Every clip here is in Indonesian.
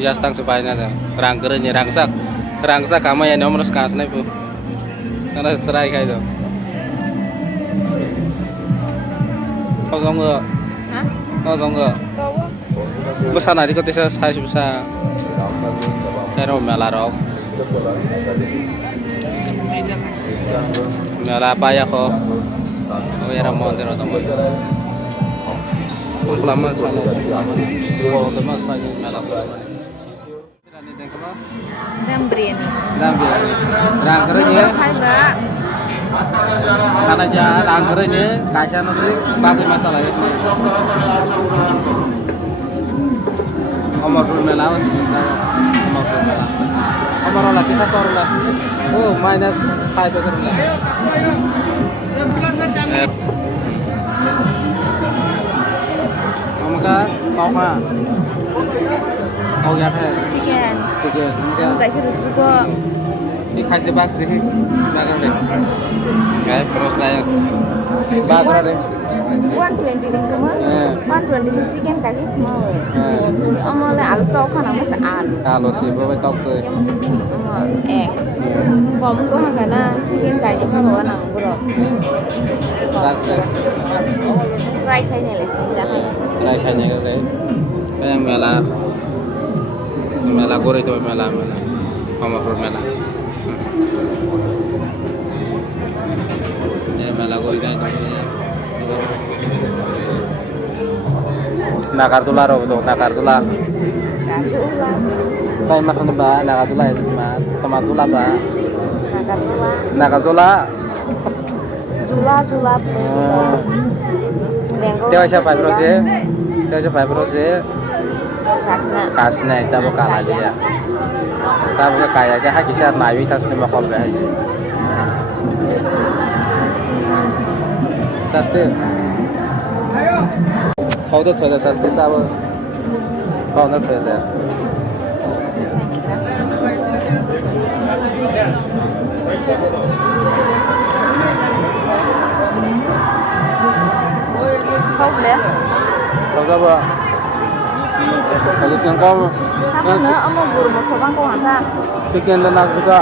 ya stang supaya ada rangkernya rangsak kama ya nomor sekarang bu karena serai kayak itu kosong nggak Hah? kosong nggak Tahu? besar nanti kau bisa saya bisa hero melarok melar apa ya kok oh ya ramon terus teman lama sana oh teman pagi melar Dan biryani. rangkernya Hai mbak. karena jalan rangkernya kasih nasi bagi masalah ya sih omor bermelawan omor bermelawan omor olah kisah tor lah oh minus 5 beker lah omor ka toma oh ya है Chicken. chicken Enggak serius juga. ini khas di box deh belakang deh kayak terus layak bakar deh 120 ring kemana? 120 sisi kan kasih semua. Omol le alu tau kan ama alu. kalau sih bawa tok tuh Omol Kom ko hangana chicken kaya kan bawa nang bro. tas deh Try kayaknya les jangan. rasanya gitu deh kayak mela goreng itu mela omor mela ya mela goreng itu nakartula roh tuh nakartula Kaki ulah. kayak makan mbak nakartula itu teman tomatula mbak Nakatula. nakartula Jula Bengko. dia siapa proses Kasna. kasnya itu bukan aja ya tapi kayak aja haki saat nawi tas lima kolbe aja saste kau tuh tuh saste sawo kau tuh tuh deh Kau boleh? kau tuh apa kalau yang kau Apa ne? Omol guru mau sobang kau hantar. sekian dan nas juga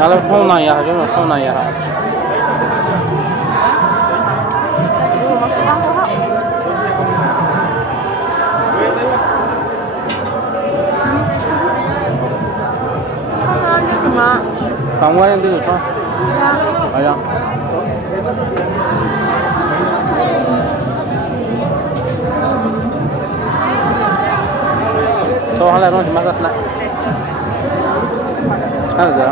kalau phone nanya aja phone nanya Guru mau sobang kau hak. Kau nanya cuma. kamu yang di sana Ya. ayah so hal lain masih masak nak ada